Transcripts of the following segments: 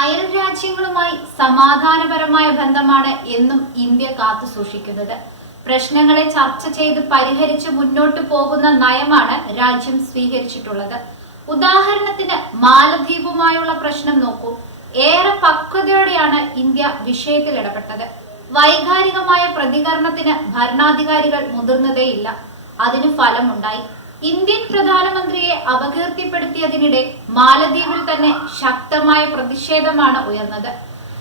അയൽ രാജ്യങ്ങളുമായി സമാധാനപരമായ ബന്ധമാണ് എന്നും ഇന്ത്യ കാത്തു സൂക്ഷിക്കുന്നത്. പ്രശ്നങ്ങളെ ചർച്ച ചെയ്ത് പരിഹരിച്ച് മുന്നോട്ടു പോകുന്ന നയമാണ് രാജ്യം സ്വീകരിച്ചിട്ടുള്ളത്. ഉദാഹരണത്തിന് മാലദ്വീപുമായുള്ള പ്രശ്നം നോക്കൂ. ഏറെ പക്വതയോടെയാണ് ഇന്ത്യ വിഷയത്തിൽ ഇടപെട്ടത്. വൈകാരികമായ പ്രതികരണത്തിന് ഭരണാധികാരികൾ മുതിർന്നതേയില്ല. അതിന് ഫലമുണ്ടായി. ഇന്ത്യൻ പ്രധാനമന്ത്രിയെ അപകീർത്തിപ്പെടുത്തിയതിനിടെ മാലദ്വീപിൽ തന്നെ ശക്തമായ പ്രതിഷേധമാണ് ഉയർന്നത്.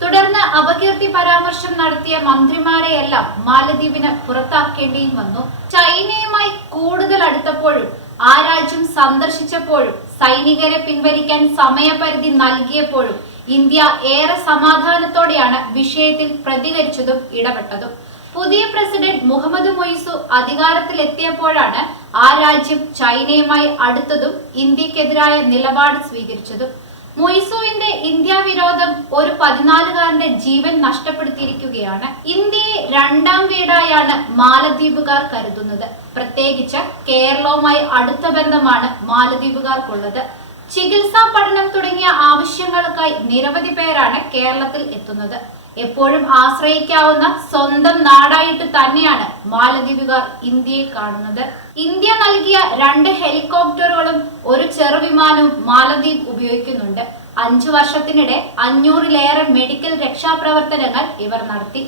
തുടർന്ന് അപകീർത്തി പരാമർശം നടത്തിയ മന്ത്രിമാരെയെല്ലാം മാലദ്വീപിന് പുറത്താക്കേണ്ടിയും വന്നു. ചൈനയുമായി കൂടുതൽ അടുത്തപ്പോഴും ആ രാജ്യം സന്ദർശിച്ചപ്പോഴും സൈനികരെ പിൻവലിക്കാൻ സമയപരിധി നൽകിയപ്പോഴും ഇന്ത്യ ഏറെ സമാധാനത്തോടെയാണ് വിഷയത്തിൽ പ്രതികരിച്ചതും ഇടപെട്ടതും. പുതിയ പ്രസിഡന്റ് മുഹമ്മദ് മൊയ്സു അധികാരത്തിലെത്തിയപ്പോഴാണ് ആ രാജ്യം ചൈനയുമായി അടുത്തതും ഇന്ത്യക്കെതിരായ നിലപാട് സ്വീകരിച്ചതും. മൊയ്സുവിന്റെ ഇന്ത്യ വിരോധം ഒരു 14കാരന്റെ ജീവൻ നഷ്ടപ്പെടുത്തിയിരിക്കുകയാണ്. ഇന്ത്യയെ രണ്ടാം വീടായാണ് മാലദ്വീപുകാർ കരുതുന്നത്. പ്രത്യേകിച്ച് കേരളവുമായി അടുത്ത ബന്ധമാണ് മാലദ്വീപുകാർക്കുള്ളത്. ചികിത്സാ പഠനം തുടങ്ങിയ ആവശ്യങ്ങൾക്കായി നിരവധി പേരാണ് കേരളത്തിൽ എത്തുന്നത്. എപ്പോഴും ആശ്രയിക്കാവുന്ന സ്വന്തം നാടായിട്ട് തന്നെയാണ് മാലദ്വീപുകാർ ഇന്ത്യയെ കാണുന്നത്. ഇന്ത്യ നൽകിയ 2 ഹെലികോപ്റ്ററുകളും ഒരു ചെറുവിമാനവും മാലദ്വീപ് ഉപയോഗിക്കുന്നുണ്ട്. 5 വർഷത്തിനിടെ 500-ലേറെ മെഡിക്കൽ രക്ഷാപ്രവർത്തനങ്ങൾ ഇവർ നടത്തി.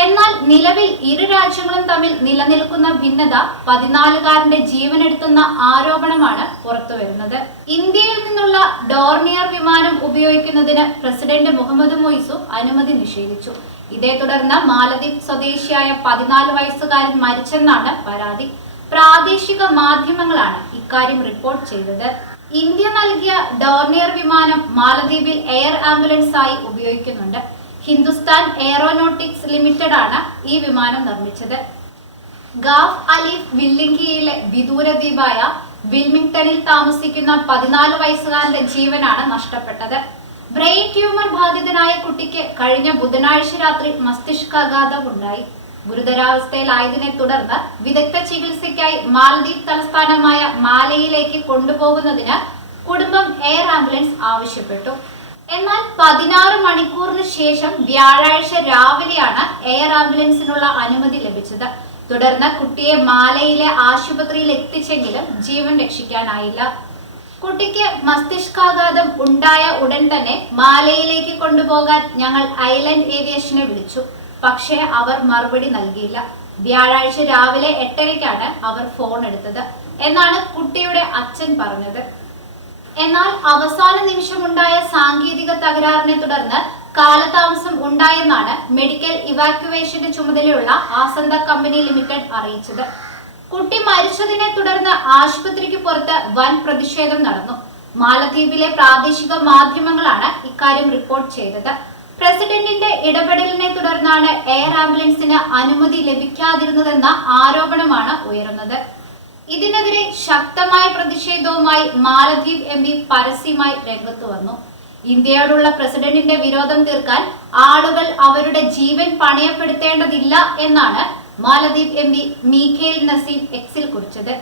എന്നാൽ നിലവിൽ ഇരു രാജ്യങ്ങളും തമ്മിൽ നിലനിൽക്കുന്ന ഭിന്നത 14കാരന്റെ ജീവനെടുത്തുന്ന ആരോപണമാണ് പുറത്തുവരുന്നത്. ഇന്ത്യയിൽ നിന്നുള്ള ഡോർണിയർ വിമാനം ഉപയോഗിക്കുന്നതിന് പ്രസിഡന്റ് മുഹമ്മദ് മൊയ്സു അനുമതി നിഷേധിച്ചു. ഇതേ തുടർന്ന് മാലദ്വീപ് സ്വദേശിയായ 14 വയസ്സുകാരൻ മരിച്ചെന്നാണ് പരാതി. പ്രാദേശിക മാധ്യമങ്ങളാണ് ഇക്കാര്യം റിപ്പോർട്ട് ചെയ്തത്. ഇന്ത്യ നൽകിയ ഡോർണിയർ വിമാനം മാലദ്വീപിൽ എയർ ആംബുലൻസ് ആയി ഉപയോഗിക്കുന്നുണ്ട്. ഹിന്ദുസ്ഥാൻ എയറോനോട്ടിക്സ് ലിമിറ്റഡ് ആണ് ഈ വിമാനം നിർമ്മിച്ചത്. ഗാഫ് അലീഫ് വില്ലിംഗിയിലെ വിദൂര ദ്വീപായ വിൽമിംഗ്ടണിൽ താമസിക്കുന്ന 14 വയസ്സുകാരന്റെ ജീവനാണ് നഷ്ടപ്പെട്ടത്. ബ്രെയിൻ ട്യൂമർ ബാധിതനായ കുട്ടിക്ക് കഴിഞ്ഞ ബുധനാഴ്ച രാത്രി മസ്തിഷ്കാഘാതം ഉണ്ടായി. ഗുരുതരാവസ്ഥയിലായതിനെ തുടർന്ന് വിദഗ്ധ ചികിത്സയ്ക്കായി മാലദ്വീപ് തലസ്ഥാനമായ മാലയിലേക്ക് കൊണ്ടുപോകുന്നതിന് കുടുംബം എയർ ആംബുലൻസ് ആവശ്യപ്പെട്ടു. എന്നാൽ 16 മണിക്കൂറിന് ശേഷം വ്യാഴാഴ്ച രാവിലെയാണ് എയർ ആംബുലൻസിനുള്ള അനുമതി ലഭിച്ചത്. തുടർന്ന് കുട്ടിയെ മാലയിലെ ആശുപത്രിയിൽ എത്തിച്ചെങ്കിലും ജീവൻ രക്ഷിക്കാനായില്ല. കുട്ടിക്ക് മസ്തിഷ്കാഘാതം ഉണ്ടായ ഉടൻ തന്നെ മാലയിലേക്ക് കൊണ്ടുപോകാൻ ഞങ്ങൾ ഐലൻഡ് ഏവിയേഷനെ വിളിച്ചു. പക്ഷേ അവർ മറുപടി നൽകിയില്ല. വ്യാഴാഴ്ച രാവിലെ 8:30-ക്കാണ് അവർ ഫോൺ എടുത്തത് എന്നാണ് കുട്ടിയുടെ അച്ഛൻ പറഞ്ഞത്. എന്നാൽ അവസാന നിമിഷമുണ്ടായ സാങ്കേതിക തകരാറിനെ തുടർന്ന് കാലതാമസം ഉണ്ടായെന്നാണ് മെഡിക്കൽ ഇവാക്യുവേഷന്റെ ചുമതലയുള്ള ആസന്ത കമ്പനി ലിമിറ്റഡ് അറിയിച്ചത്. കുട്ടി മരിച്ചതിനെ തുടർന്ന് ആശുപത്രിക്ക് പുറത്ത് വൻ പ്രതിഷേധം നടന്നു. മാലദ്വീപിലെ പ്രാദേശിക മാധ്യമങ്ങളാണ് ഇക്കാര്യം റിപ്പോർട്ട് ചെയ്തത്. പ്രസിഡന്റിന്റെ ഇടപെടലിനെ തുടർന്നാണ് എയർ ആംബുലൻസിന് അനുമതി ലഭിക്കാതിരുന്നതെന്ന ആരോപണമാണ് ഉയരുന്നത്. ഇതിനെതിരെ ശക്തമായ പ്രതിഷേധവുമായി മാലദ്വീപ് MP പരസ്യമായി രംഗത്ത് വന്നു. ഇന്ത്യയോടുള്ള പ്രസിഡന്റിന്റെ വിരോധം തീർക്കാൻ ആളുകൾ അവരുടെ ജീവൻ പണയപ്പെടുത്തേണ്ടതില്ല എന്നാണ് മാലദ്വീപ് MP മീഖേൽ നസീം എക്സിൽ കുറിച്ചത്.